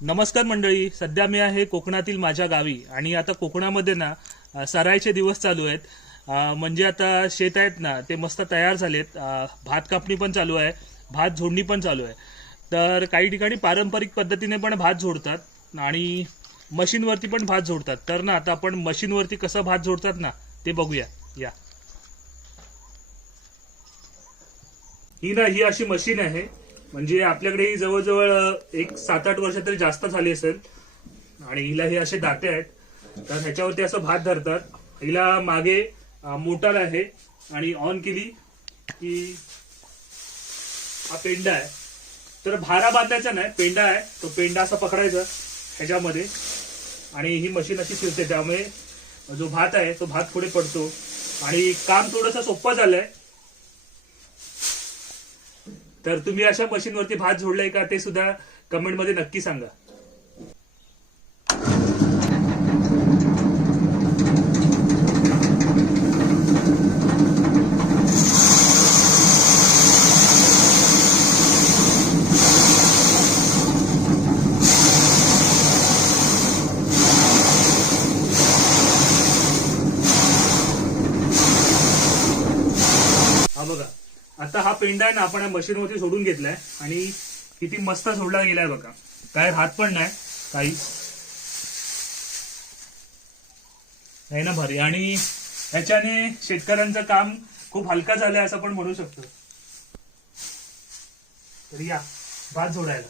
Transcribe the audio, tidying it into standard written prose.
नमस्कार मंडळी, सध्या मी आहे कोकणातील माझ्या गावी आणि आता कोकणामध्ये ना सराईचे दिवस चालू आहेत. म्हणजे आता शेत आहेत ना ते मस्त तयार झालेत. भात कापणी पण चालू आहे, भात झोडणी पण चालू आहे. तर काही ठिकाणी पारंपरिक पद्धतीने पण भात झोडतात आणि मशीनवरती पण भात झोडतात. तर ना आता आपण मशीनवरती कसं भात झोडतात ना ते बघूया. या ही अशी मशीन आहे. म्हणजे आपल्याकडे ही जवळजवळ एक 7-8 वर्ष तरी जास्त झाली असेल आणि हिला हे असे दाते आहेत. तर ह्याच्यावरती असं भात धरतात. हिला मागे मोटर आहे आणि ऑन केली की हा पेंडा आहे. तर भारा बांधायचा नाही, पेंडा आहे तो पेंडा असा पकडायचा ह्याच्यामध्ये आणि ही मशीन अशी फिरते. त्यामुळे जो भात आहे तो भात पुढे पडतो आणि काम थोडंसं सोपं झालंय. तर तुम्ही अशा मशीनवरती भात झोडलाय का ते सुद्धा कमेंटमध्ये नक्की सांगा. हा बघा, आता हा पेंडा आहे ना आपण या मशीनवरती सोडून घेतलाय आणि किती मस्त सोडला गेलाय बघा. काय हात पण नाही काही नाही ना, भारी. आणि ह्याच्याने शेतकऱ्यांचं काम खूप हलका झालंय असं पण म्हणू शकतो. तर या भात जोडायला